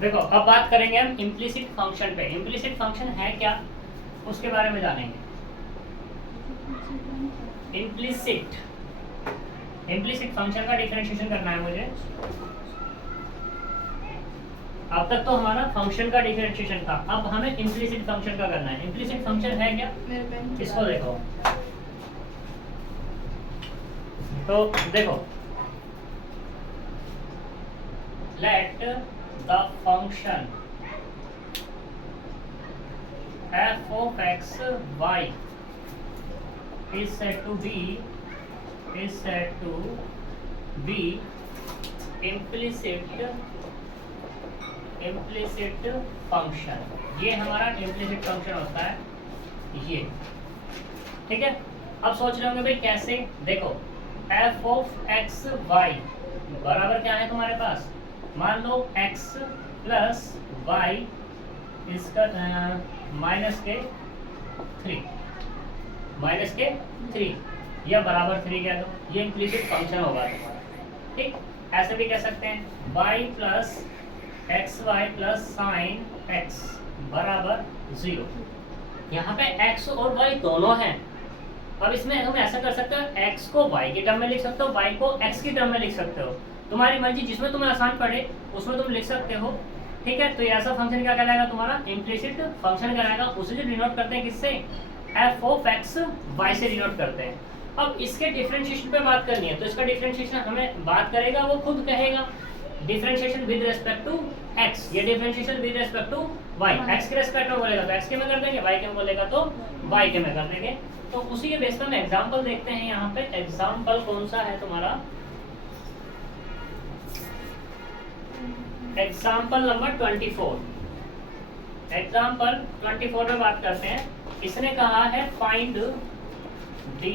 देखो अब बात करेंगे हम इम्प्लिसिट फंक्शन पे। इम्प्लिसिट फंक्शन है क्या उसके बारे में जानेंगे। इम्प्लिसिट फंक्शन का डिफरेंशिएशन करना है मुझे। अब तक तो हमारा फंक्शन का डिफरेंशिएशन था, अब हमें इम्प्लिसिट फंक्शन का करना है। इम्प्लिसिट फंक्शन है क्या, इसको देखो। तो देखो, let the function f of x y is said to be implicit function. ये हमारा इम्प्लिसिट फंक्शन होता है ये, ठीक है। अब सोच रहे होंगे भाई कैसे। देखो f of x y बराबर क्या है तुम्हारे पास, मान लो x प्लस y इसका माइनस के 3 या बराबर 3 कह दो, ये इम्प्लिसिट फंक्शन होगा तुम्हारा, ठीक। ऐसे भी कह सकते हैं y plus x y plus sine x बराबर 0। यहाँ पे x और y दोनों हैं। अब इसमें तुम ऐसा कर सकते हो, x को y के टर्म में लिख सकते हो, y को x के टर्म में लिख सकते हो, तुम्हारी मर्जी, जिसमें तुम्हें आसान पड़े उसमें तुम लिख सकते हो, ठीक है। तो ये ऐसा फंक्शन क्या कहलाएगा तुम्हारा, इम्प्लिसिट फंक्शन कहलाएगा। उसे जो डिनोट करते हैं किससे, f ऑफ x y से डिनोट करते हैं। अब इसके डिफरेंशिएशन पे बात करनी है, तो इसका डिफरेंशिएशन हमें बात करेगा, वो खुद कहेगा differentiation with respect to x, ये differentiation with respect to y। x के रेस्पेक्ट में बोलेगा तो x के में कर देंगे, y के में बोलेगा तो y के में कर देंगे। तो उसी के बेस पर हम एग्जांपल देखते हैं। यहाँ पे एग्जांपल कौन सा है तुम्हारा, एग्जांपल नंबर 24। एग्जांपल 24 में बात करते हैं। इसने कहा है find dy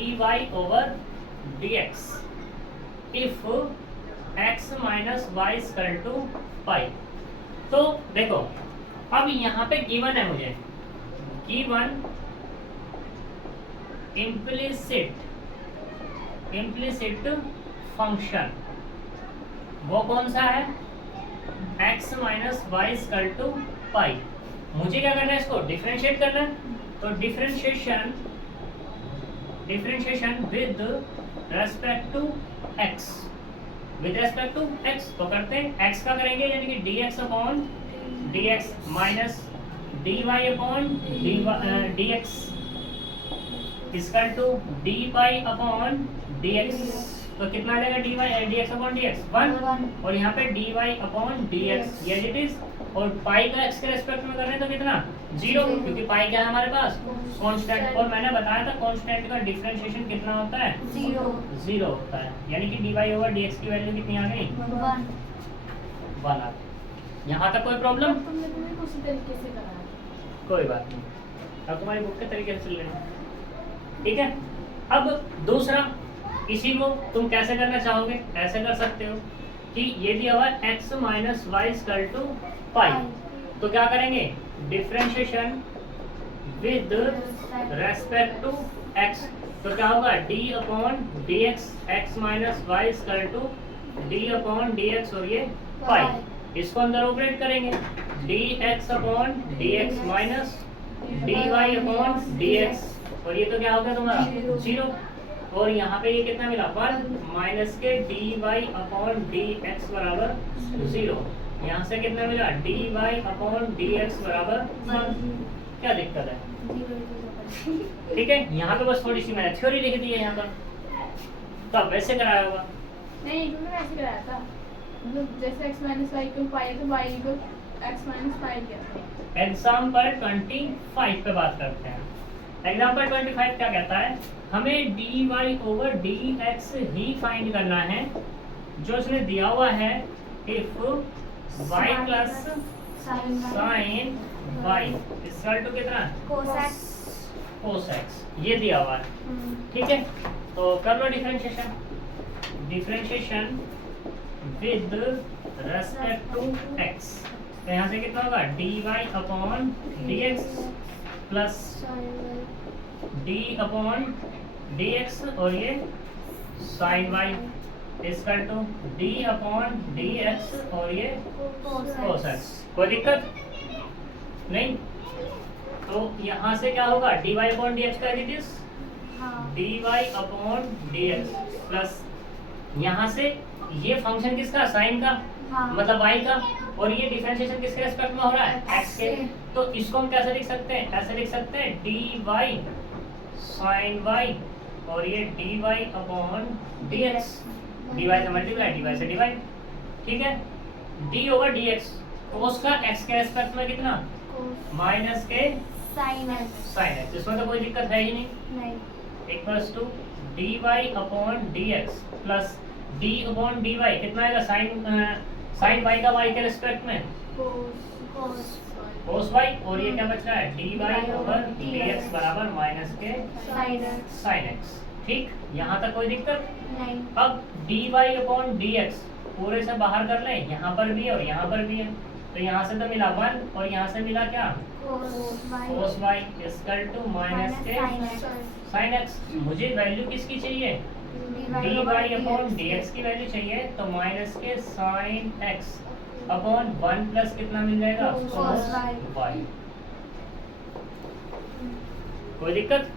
over dx if x minus y equal to pi. तो देखो अब यहाँ पे गिवन है मुझे, गिवन इम्प्लिसिट फंक्शन, वो कौन सा है, x minus y equal to pi. मुझे क्या करना है, इसको डिफरेंशिएट करना है। तो differentiation with respect to x, with respect to x तो करते हैं x का करेंगे, यानी कि dx upon dx minus dy upon dx equal to dy upon dx। तो कितना आ जाएगा dx अपॉन dx 1, और यहाँ पे dy upon dx as it is, और पाई का x के रेस्पेक्ट में कर रहे हैं तो कितना 0, क्योंकि पाई क्या है हमारे पास कांस्टेंट। और मैंने बताया था कांस्टेंट का डिफरेंशिएशन कितना होता है, 0 होता है, यानी कि dy ओवर dx की वैल्यू कितनी आ गई 1 आ गई। यहाँ तक कोई प्रॉब्लम, कोई बात नहीं, अब तुम्हारी बुक के तरीके से लेना, ठीक है। अब दूसरा, इसी को तुम कैसे करना चाहोगे, ऐसे कर सकते हो कि ये दिया हुआ x minus y equal to pi, तो क्या करेंगे, differentiation with respect to x। तो क्या होगा d upon d x, x minus y equal to d upon d x, और ये पाई। इसको अंदर ऑपरेट करेंगे, dx upon dx minus dy upon dx, और ये तो क्या होगा तुम्हारा 0, और यहाँ पे ये कितना मिला 1 माइनस के dy अपॉन dx बराबर 0। यहाँ से कितना मिला dy अपॉन dx बराबर 1। क्या दिक्कत है, ठीक है। यहाँ पे बस थोड़ी सी मैंने थ्योरी लिख दी है यहाँ पर, तो अब वैसे कराया होगा नहीं, तुमने ऐसे कराया था, मतलब जैसे x minus y equal pi है तो y equal x minus pi क्या। एग्जाम्पल 25 पे बात करते हैं। एग्जाम्पल 25 क्या कहता है, हमें dy ओवर dx ही फाइंड करना है, जो उसने दिया हुआ है if y plus sine y equal to कितना cos x, ये दिया हुआ है, ठीक है। तो कर लो differentiation with respect to x। तो यहाँ से कितना होगा dy upon dx plus d upon dx, और ये sin y equal to d upon d x और ये कोस एक्स। कोई दिक्कत नहीं? तो यहाँ से क्या होगा, d y upon d x का it is d y upon d x plus यहाँ से ये फंक्शन किसका, साइन का, मतलब y का, और ये डिफरेंशिएशन किसके रेस्पेक्ट में हो रहा है, x के। तो इसको हम कैसे लिख सकते हैं, ऐसे लिख सकते हैं dy sin y और ये dy अपॉन dx। dy से मल्टीप्लाई, dy से डिवाइड, ठीक है। d होगा dx, तो उसका x के रेस्पेक्ट में कितना, माइनस के sin x। इसमें तो कोई दिक्कत है ही नहीं। Equals to dy upon dx plus d upon dy कितना आएगा, साइन y का y के रेस्पेक्ट में cos y, और ये क्या बच रहा है, dy ओवर dx बराबर माइनस के sin x। ठीक, यहाँ तक कोई दिक्कत नहीं। अब dy अपॉन dx पूरे से बाहर कर लें, यहाँ पर भी है और यहाँ पर भी है, तो यहाँ से तो मिला 1 और यहाँ से मिला क्या, cos y equal to minus के sin x। मुझे वैल्यू किसकी चाहिए, dy अपॉन dx की वैल्यू चाहिए, तो माइनस के sin x अपॉन 1 प्लस कितना मिल जाएगा, cos y। कोई दिक्कत?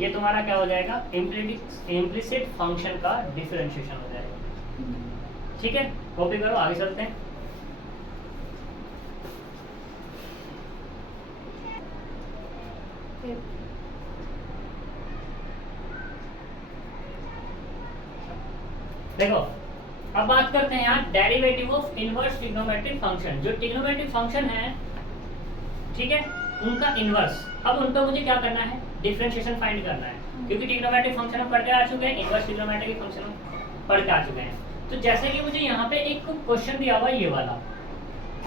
ये तुम्हारा क्या हो जाएगा, इम्प्लिसिट फंक्शन का डिफरेंशिएशन हो जाएगा। ठीक है, कॉपी करो, आगे चलते हैं। देखो, अब बात करते हैं यहाँ derivative of inverse trigonometric function. जो ट्रिग्नोमेट्रिक फंक्शन है, ठीक है, उनका इनवर्स। अब उन पर मुझे क्या करना है, डिफरेंशिएशन फाइंड करना है, क्योंकि ट्रिग्नोमेट्रिक फंक्शन हम पढ़ के आ चुके हैं, इनवर्स ट्रिग्नोमेट्रिक फंक्शन हम पढ़ के आ चुके हैं। तो जैसे कि मुझे यहाँ पे एक क्वेश्चन दिया हुआ है ये वाला,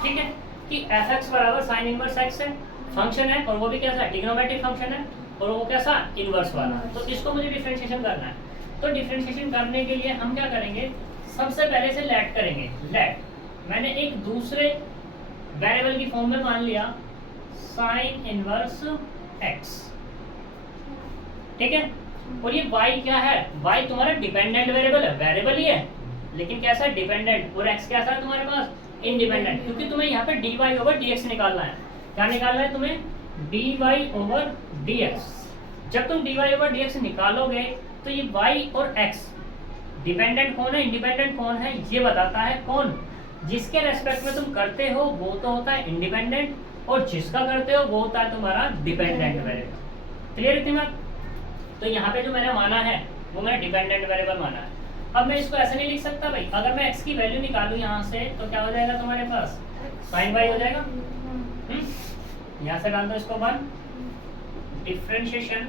ठीक है, कि एफ एक्स बराबर साइन इनवर्स एक्स है, फंक्शन है, और वो भी कैसा, ट्रिग्नोमेट्रिक फंक्शन है, और वो कैसा, इनवर्स वाला। तो इसको मुझे डिफरेंशिएशन करना है। तो डिफरेंशिएशन करने के लिए हम क्या करेंगे, सबसे पहले से लेट करेंगे। लेट मैंने एक दूसरे वेरिएबल की फॉर्म में मान लिया साइन इनवर्स एक्स, ठीक है, और ये y क्या है, y तुम्हारा डिपेंडेंट वेरिएबल है, वेरिएबल ही है लेकिन कैसा है, डिपेंडेंट, और x कैसा है तुम्हारे पास, इंडिपेंडेंट, क्योंकि तुम्हें यहाँ पे dy ओवर dx निकालना है। क्या निकालना है तुम्हें, dy ओवर dx। जब तुम dy ओवर dx निकालोगे तो ये y और x डिपेंडेंट कौन है, इंडिपेंडेंट कौन है, ये बताता है कौन, जिसके रेस्पेक्ट में तुम करते हो वो तो होता है इंडिपेंडेंट, और जिसका करते हो वो होता है तुम्हारा डिपेंडेंट वेरिएबल। क्लियर इतनी बात? तो यहाँ पे जो मैंने माना है वो मैंने डिपेंडेंट वेरिएबल माना है। अब मैं इसको ऐसे नहीं लिख सकता भाई, अगर मैं x की वैल्यू निकालूं यहाँ से तो क्या हो जाएगा तुम्हारे पास, sin y हो जाएगा। यहाँ से डाल दो इसको 1, differentiation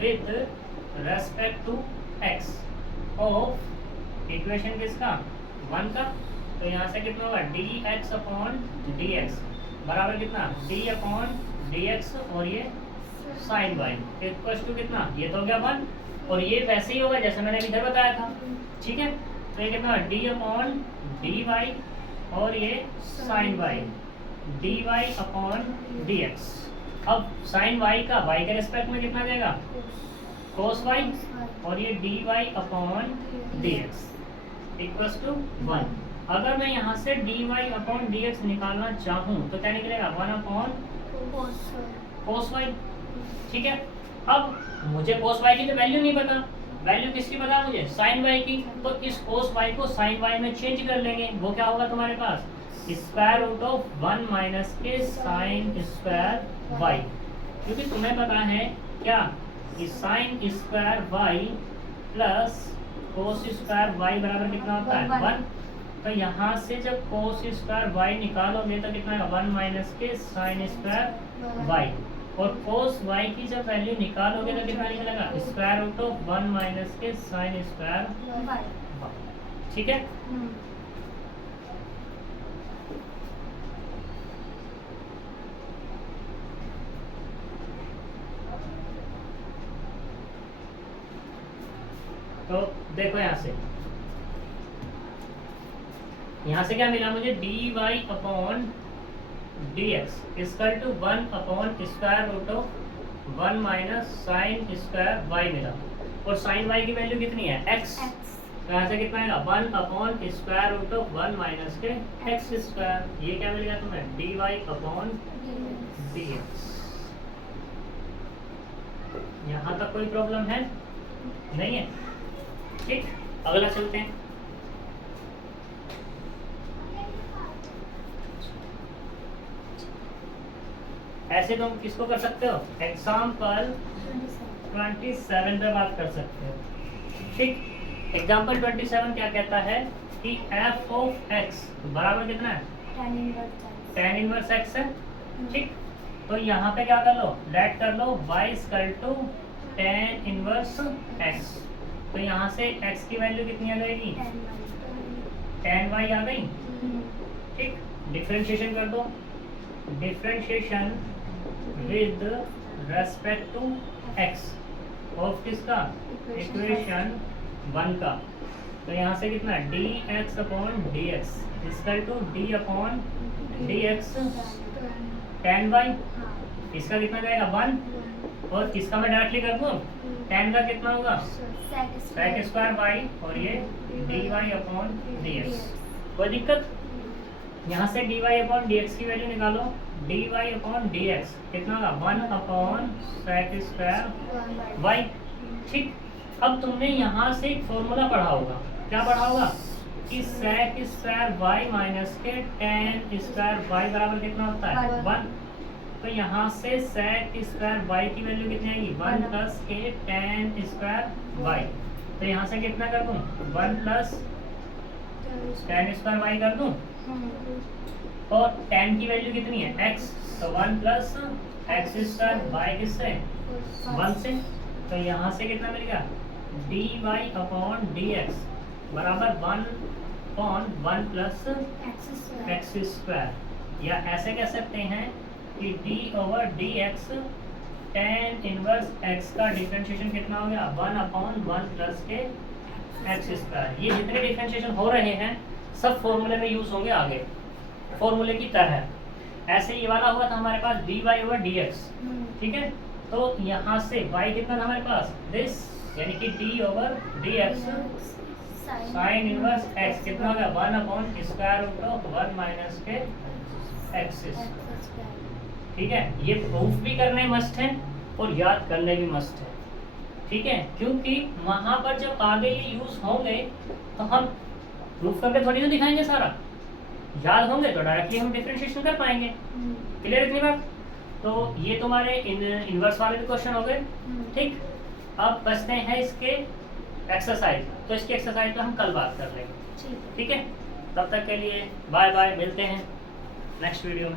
with respect to x of equation किसका, 1 का। तो यहाँ से कितना होगा, dx अपॉन dx बराबर कितना, d अपॉन dx और ये sin y इक्वल टू कितना, ये तो हो गया 1, और ये वैसे ही होगा जैसे मैंने इधर बताया था। ठीक है, तो ये कितना, d अपॉन dy और ये sin y dy upon dx। अब sin y का y के रेस्पेक्ट में कितना जाएगा, cos y, और ये dy upon dx equals to 1। अगर मैं यहाँ से dy अपॉन dx निकालना चाहूँ तो क्या निकलेगा, 1 अपॉन cos y। ठीक है, अब मुझे cos y की तो वैल्यू नहीं पता, वैल्यू किसकी पता मुझे, sin y की। तो इस cos y को sin y में चेंज कर लेंगे, वो क्या होगा तुम्हारे पास, स्क्वायर रूट ऑफ 1 माइनस के साइन स्क्वायर y, क्योंकि तुम्हें पता है क्या, कि sign square y plus cos square y बराबर कितना होता है, 1। तो यहाँ से जब कोस स्क्वायर y निकालोगे तो कितना है, 1 माइनस के साइन स्क्वायर y, और कोस y की जब वैल्यू निकालोगे तो कितना निकलेगा, स्क्वायर रूट ऑफ 1 माइनस के साइन स्क्वायर y। ठीक है, तो देखो यहाँ से क्या मिला मुझे, dy upon dx equal to 1 upon square root of 1 minus sine square y मिला, और साइन y की वैल्यू कितनी है, x। तो यहाँ से कितना आएगा 1 upon square root of 1 minus के एक्स स्क्वायर। ये क्या मिलेगा तुम्हें dy अपॉन dx। यहाँ तक कोई प्रॉब्लम है नहीं है? ठीक, अगला चलते हैं। ऐसे तुम किसको कर सकते हो? एग्जाम्पल 27 पे बात कर सकते हो। ठीक, एग्जाम्पल 27 क्या कहता है कि f ऑफ x बराबर कितना है? tan इनवर्स x है। ठीक, तो यहाँ पे क्या कर लो, लेट कर लो y equal to tan inverse x। तो यहाँ से x की वैल्यू कितनी आ जाएगी? tan y आ गई। ठीक, डिफरेंशिएशन कर दो, differentiation with respect to x of किसका? इक्वेशन 1 का। तो यहाँ से कितना है dx upon dx equal to d upon dx tan y। इसका कितना जाएगा 1, और इसका मैं डायरेक्टली कर दूँ, tan का कितना होगा sec स्क्वायर y, और ये dy अपॉन dx। कोई दिक्कत? यहाँ से dy अपॉन dx की वैल्यू निकालो, dy अपॉन dx कितना होगा 1 अपॉन sec स्क्वायर y। ठीक, अब तुमने यहाँ से एक फॉर्मूला पढ़ा होगा, क्या पढ़ा होगा कि sec स्क्वायर y माइनस के tan स्क्वायर y बराबर कितना होता है 1। तो यहाँ से sec स्क्वायर y की वैल्यू कितनी आएगी 1 प्लस के tan स्क्वायर y। तो यहाँ से कितना कर दूँ 1 प्लस tan स्क्वायर y कर दूँ, और tan की वैल्यू कितनी है x, तो 1 प्लस एक्स स्क्वायर y किससे 1 से। तो यहाँ से कितना मिलेगा dy अपॉन dx बराबर 1 अपॉन 1 प्लस एक्स स्क्वायर। या ऐसे कह सकते हैं कि d over dx tan inverse x का डिफरेंशिएशन कितना हो गया 1 अपॉन 1 प्लस के एक्स स्क्वायर। ये जितने डिफरेंशिएशन हो रहे हैं सब फॉर्मूले में यूज होंगे आगे, फॉर्मूले की तरह। ऐसे ये वाला हुआ था हमारे पास dy ओवर dx। ठीक है, तो यहाँ से y कितना था हमारे पास दिस, यानी कि d over dx sine inverse x कितना होगा 1 upon square root of 1 minus के एक्स। ठीक है, ये प्रूफ भी करने मस्ट है और याद करने भी मस्ट है। ठीक है, क्योंकि वहाँ पर जब आगे ये यूज होंगे तो हम प्रूफ करके थोड़ी ना दिखाएंगे, सारा याद होंगे तो डायरेक्टली हम डिफरेंशिएशन कर पाएंगे। क्लियर इतनी बात? तो ये तुम्हारे इनवर्स वाले भी क्वेश्चन हो गए। ठीक, अब बचते हैं इसके एक्सरसाइज, तो इसकी एक्सरसाइज पे हम कल बात कर लेंगे। ठीक है, तब तक के लिए बाय बाय, मिलते हैं नेक्स्ट वीडियो में।